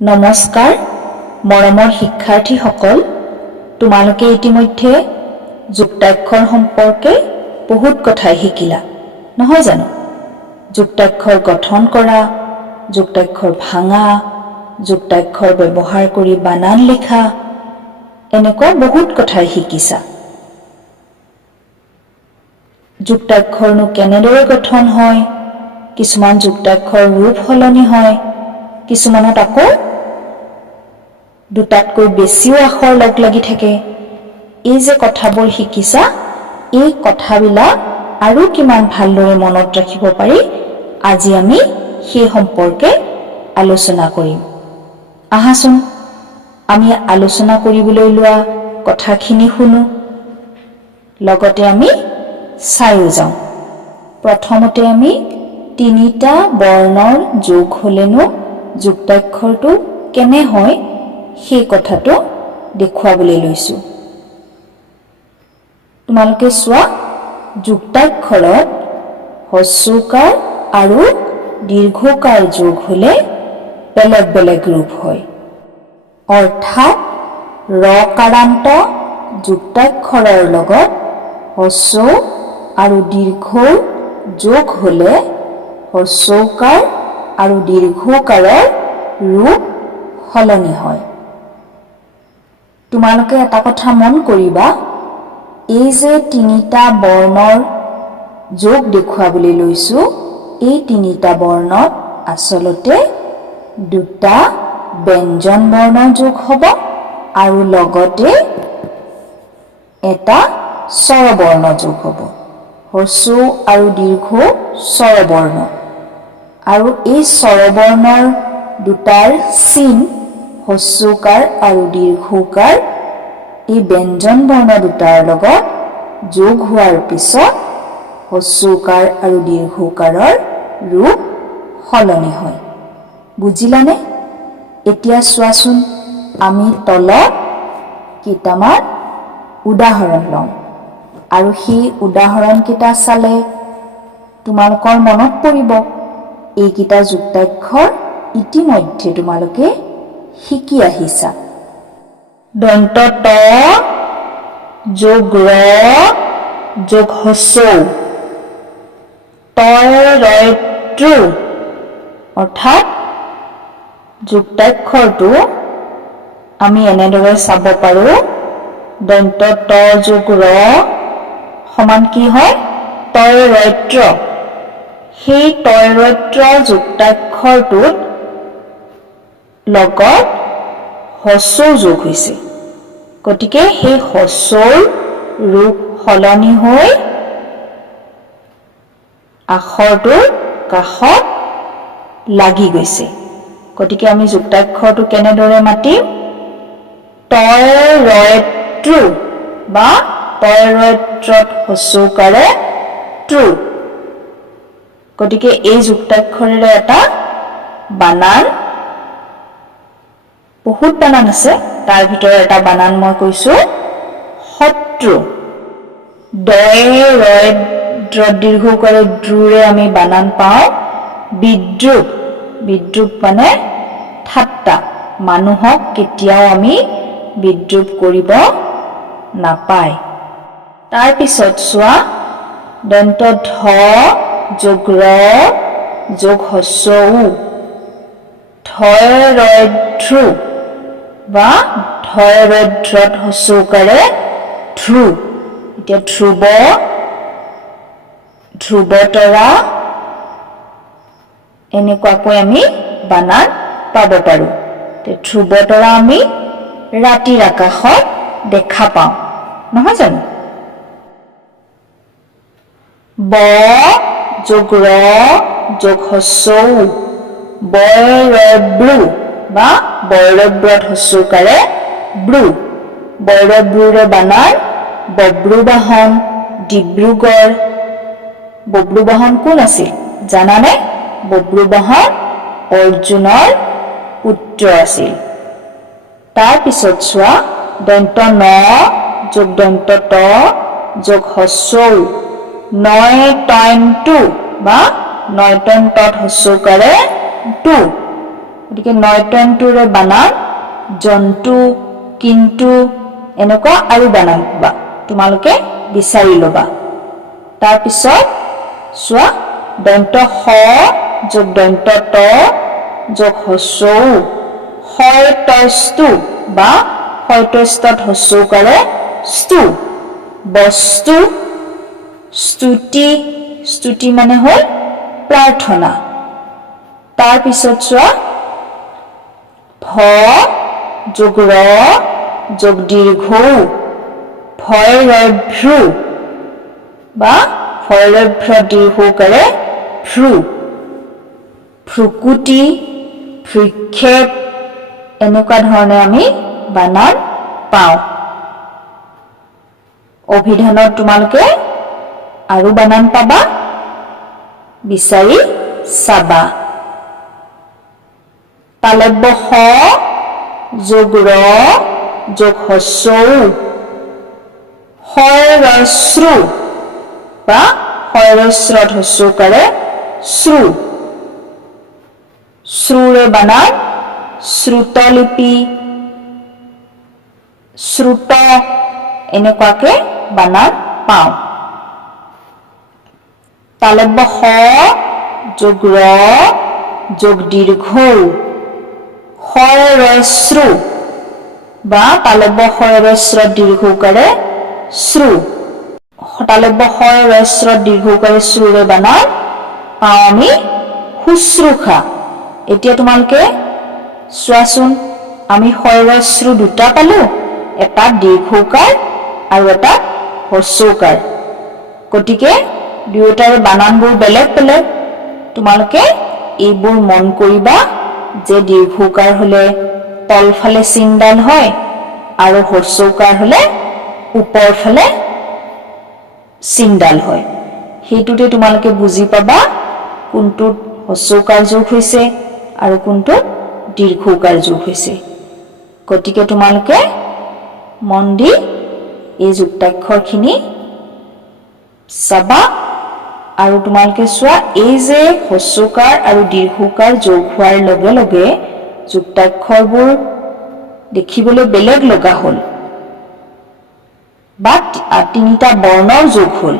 নমস্কাৰ মৰমৰ শিক্ষাৰ্থীসকল, তোমালোকে ইতিমধ্যে যুক্তাক্ষৰ সম্পৰ্কে বহুত কথাই শিকিলা, নহয় জানো? যুক্তাক্ষৰ গঠন কৰা, যুক্তাক্ষৰ ভাঙা, যুক্তাক্ষৰ ব্যৱহাৰ কৰি বানান লিখা, এনেকুৱা বহুত কথাই শিকিছা। যুক্তাক্ষৰনো কেনেদৰে গঠন হয়, কিছুমান যুক্তাক্ষৰ ৰূপ সলনি হয়, কিছুমানত আকৌ দুটাতকৈ বেছিও আখৰ লগ লাগি থাকে। এই যে কথাবোৰ শিকিছা, এই কথাবিলাক আৰু কিমান ভালদৰে মনত ৰাখিব পাৰি, আজি আমি সেই সম্পৰ্কে আলোচনা কৰিম। আহাচোন আমি আলোচনা কৰিবলৈ লোৱা কথাখিনি শুনো, লগতে আমি চাইও যাওঁ। প্ৰথমতে আমি তিনিটা বৰ্ণৰ যোগ হলেনো যুক্তাক্ষৰটো কেনে হয় সেই কথাটো দেখুৱাবলৈ লৈছোঁ। তোমালোকে চোৱা, যুক্তাক্ষৰত হ্ৰস্বকাৰ আৰু দীৰ্ঘকাৰ যোগ হলে বেলেগ বেলেগ ৰূপ হয়। অৰ্থাৎ ৰকাৰান্ত যুক্তাক্ষৰৰ লগত হ্ৰস্ব আৰু দীৰ্ঘৰ যোগ হলে হ্ৰস্বকাৰ আৰু দীৰ্ঘকাৰৰ ৰূপ সলনি হয়। তোমালোকে এটা কথা মন কৰিবা, এই যে তিনিটা বৰ্ণৰ যোগ দেখুৱাবলৈ লৈছোঁ, এই তিনিটা বৰ্ণত আচলতে দুটা ব্যঞ্জন বৰ্ণৰ যোগ হ'ব আৰু লগতে এটা স্বৰবৰ্ণ যোগ হ'ব। হ্ৰস্ব আৰু দীৰ্ঘ স্বৰবৰ্ণ, আৰু এই স্বৰবৰ্ণৰ দুটাৰ চিন হ্ৰস্বকাৰ আৰু দীৰ্ঘকাৰ এই ব্যঞ্জন বৰ্ণ দুটাৰ লগত যোগ হোৱাৰ পিছত হ্ৰস্বকাৰ আৰু দীৰ্ঘকাৰৰ ৰূপ সলনি হয়। বুজিলানে? এতিয়া চোৱাচোন, আমি তলত কেইটামান উদাহৰণ লওঁ আৰু সেই উদাহৰণকেইটা চালে তোমালোকৰ মনত পৰিব এইকেইটা যুক্তাক্ষৰ ইতিমধ্যে তোমালোকে শিকি আহিছা। দন্ত ত যোগ ৰ যোগ হ্ৰস্ব, তয় ৰয় ত্ৰু, অৰ্থাৎ যুক্তাক্ষৰটো আমি এনেদৰে চাব পাৰোঁ, দন্ত ত যোগ ৰ সমান কি হয়? তয় ৰয় ত্ৰ। সেই তয় ৰয় ত্ৰ যুক্তাক্ষৰটোত লগত হ্ৰস্বও যোগ হৈছে, গতিকে সেই হ্ৰস্বৰ ৰূপ সলনি হৈ আখৰটোৰ কাষত লাগি গৈছে। গতিকে আমি যুক্তাক্ষৰটো কেনেদৰে মাতিম? তয় ৰয় ত্ৰু বা তয় ৰয় ত্ৰত হ্ৰস্বকাৰে ত্ৰু। গতিকে এই যুক্তাক্ষৰেৰে এটা বানান, বহুত বানান আছে, তাৰ ভিতৰত এটা বানান মই কৈছোঁ শত্ৰু। দয় ৰয় দ্ৰত দীৰ্ঘকাৰে দ্ৰুৰে আমি বানান পাওঁ বিদ্ৰুপ। বিদ্ৰুপ মানে ঠাট্টা, মানুহক কেতিয়াও আমি বিদ্ৰুপ কৰিব নাপায়। তাৰপিছত চোৱা, দন্ত ধ যোগ ৰ যোগ হ্ৰস্ব উ, ধয় ৰয় ধ্ৰু বা ধয় ৰয় ধ্ৰত হ্ৰস্বকাৰে ধ্ৰু। এতিয়া ধ্ৰুৱ, ধ্ৰুৱতৰা, এনেকুৱাকৈ আমি বানান পাব পাৰোঁ। ধ্ৰুৱতৰা আমি ৰাতিৰ আকাশত দেখা পাওঁ, নহয় জানো? ব যোগ ৰ যোগ হ্ৰস্ব উ, বয় ৰয় ব্ৰু বা বৈৰব্ৰত হ্ৰস্বকাৰে ব্ৰু। বৈৰব্ৰুৰে বানান বব্ৰুবাহন, ডিব্ৰুগড়। বব্ৰুবাহন কোন আছিল জানানে? বব্ৰুবাহন অৰ্জুনৰ পুত্ৰ আছিল। তাৰপিছত চোৱা, দন্ত ন যোগ দন্ত ত যোগ হ্ৰস্ব উ, নয় তইন টু বা নয়তন তত হ্ৰস্বকাৰে টু। গতিকে নয়তন্তুৰে বানান জন্তু কিন্তু এনেকুৱা আৰু বানান পাবা তোমালোকে বিচাৰি ল'বা তাৰ পিছত চোৱা দন্ত হ যোগ দন্ত ত যোগ হস্ৰউ হয়তস্তু বা হয়তস্তত হস্ৰউকাৰে স্তু বস্তু স্তুতি স্তুতি মানে হ'ল প্ৰাৰ্থনা তাৰ পিছত চোৱা ভ যোগ ৰ যোগ দীৰ্ঘউ ভৈৰভ্ৰু বা ভৈৰভ্ৰ দীৰ্ঘউকাৰে ভ্ৰু ভ্ৰুকুটি ভৃক্ষেপ এনেকুৱা ধৰণে আমি বানান পাওঁ অভিধানত তোমালোকে আৰু বানান পাবা বিচাৰি চাবা তালব্য হ যোগ ৰ যোগ হস্ৰউ হৰশ্ৰু বা হৰস্ৰত হস্ৰউকাৰে শ্ৰু শ্ৰুৰে বানান শ্ৰুতলিপি শ্ৰুত এনেকুৱাকে বানান পাওঁ তালব্য হ যোগ ৰ যোগ দীৰ্ঘউ হৰশ্ৰু বা তালব্য হৰস্ৰত দীৰ্ঘউকাৰে শ্ৰু তালব্য হৰস্ৰত দীৰ্ঘউকাৰে শ্ৰুৰে বানান পাওঁ আমি শুশ্ৰূষা এতিয়া তোমালোকে চোৱাচোন আমি হৰস্ৰু দুটা পালো এটা দীৰ্ঘউকাৰ আৰু এটা হস্ৰউকাৰ গতিকে দুয়োটাৰে বানানবোৰ বেলেগ বেলেগ তোমালোকে এইবোৰ মন কৰিবা যে দীৰ্ঘউকাৰ হলে তলফালে চিনডাল হয় আৰু হস্ৰউকাৰ হলে ওপৰ ফালে চিনডাল হয় হেতুতে তোমালোকে বুজি পাবা কোনটোত হস্ৰউকাৰ যোগ হৈছে আৰু কোনটোত দীৰ্ঘউকাৰ যোগ হৈছে গতিকে তোমালোকে মন দি এই যুক্তাক্ষৰখিনি চাবা আৰু তোমালোকে চোৱা এই যে হস্ৰউকাৰ আৰু দীৰ্ঘউকাৰ যোগ হোৱাৰ লগে লগে যুক্তাক্ষৰবোৰ দেখিবলৈ বেলেগ লগা হ'ল বা তিনিটা বৰ্ণৰ যোগ হ'ল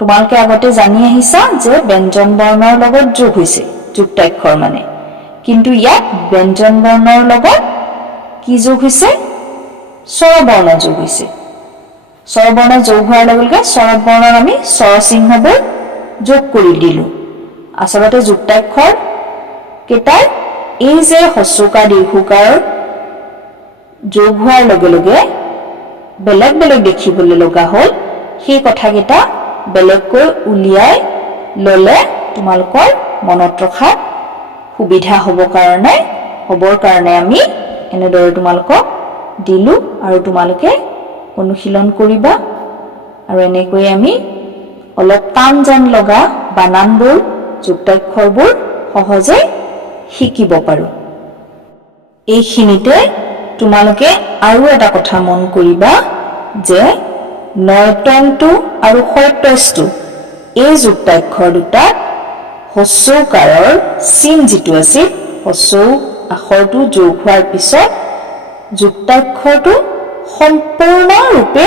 তোমালোকে আগতে জানি আহিছা যে ব্যঞ্জন বৰ্ণৰ লগত যোগ হৈছে যুক্তাক্ষৰ মানে কিন্তু ইয়াত ব্যঞ্জন বৰ্ণৰ লগত কি যোগ হৈছে স্বৰবৰ্ণ যোগ হৈছে স্বৰবৰ্ণ যোগ হোৱাৰ লগে লগে স্বৰবৰ্ণৰ আমি স্বৰচিহ্নবোৰ যোগ কৰি দিলোঁ আচলতে যুক্তাক্ষৰ কেইটাৰ এই যে হস্ৰউকাৰ দীৰ্ঘউকাৰ যোগ হোৱাৰ লগে লগে বেলেগ বেলেগ দেখিবলৈ লগা হ'ল সেই কথাকেইটা বেলেগকৈ উলিয়াই ল'লে তোমালোকৰ মনত ৰখাত সুবিধা হ'বৰ কাৰণে আমি এনেদৰে তোমালোকক দিলোঁ আৰু তোমালোকে অনুশীলন কৰিবা আৰু এনেকৈ আমি অলপ টান যেন লগা বানানবোৰ যুক্তাক্ষৰবোৰ সহজে শিকিব পাৰোঁ এইখিনিতে তোমালোকে আৰু এটা কথা মন কৰিবা যে নয়তন্তু আৰু হয়তস্তু এই যুক্তাক্ষৰ দুটাত হস্ৰউকাৰৰ চিন যিটো আছিল হস্ৰউ আখৰটো যোগ হোৱাৰ পিছত যুক্তাক্ষৰটো সম্পূৰ্ণৰূপে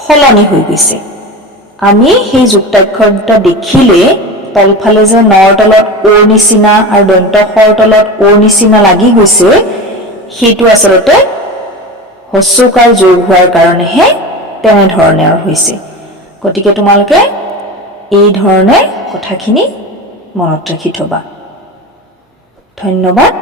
সলনি হৈ গৈছে আমি সেই যুক্তাক্ষৰ দুটা দেখিলে তলফালে যে নৰ তলত ওৰ নিচিনা আৰু দন্ত হৰ তলত ওৰ নিচিনা লাগি গৈছে সেইটো আচলতে হস্ৰউকাৰ যোগ হোৱাৰ কাৰণেহে তেনেধৰণে হৈছে গতিকে তোমালোকে এই ধৰণে কথাখিনি মনত ৰাখি থবা ধন্যবাদ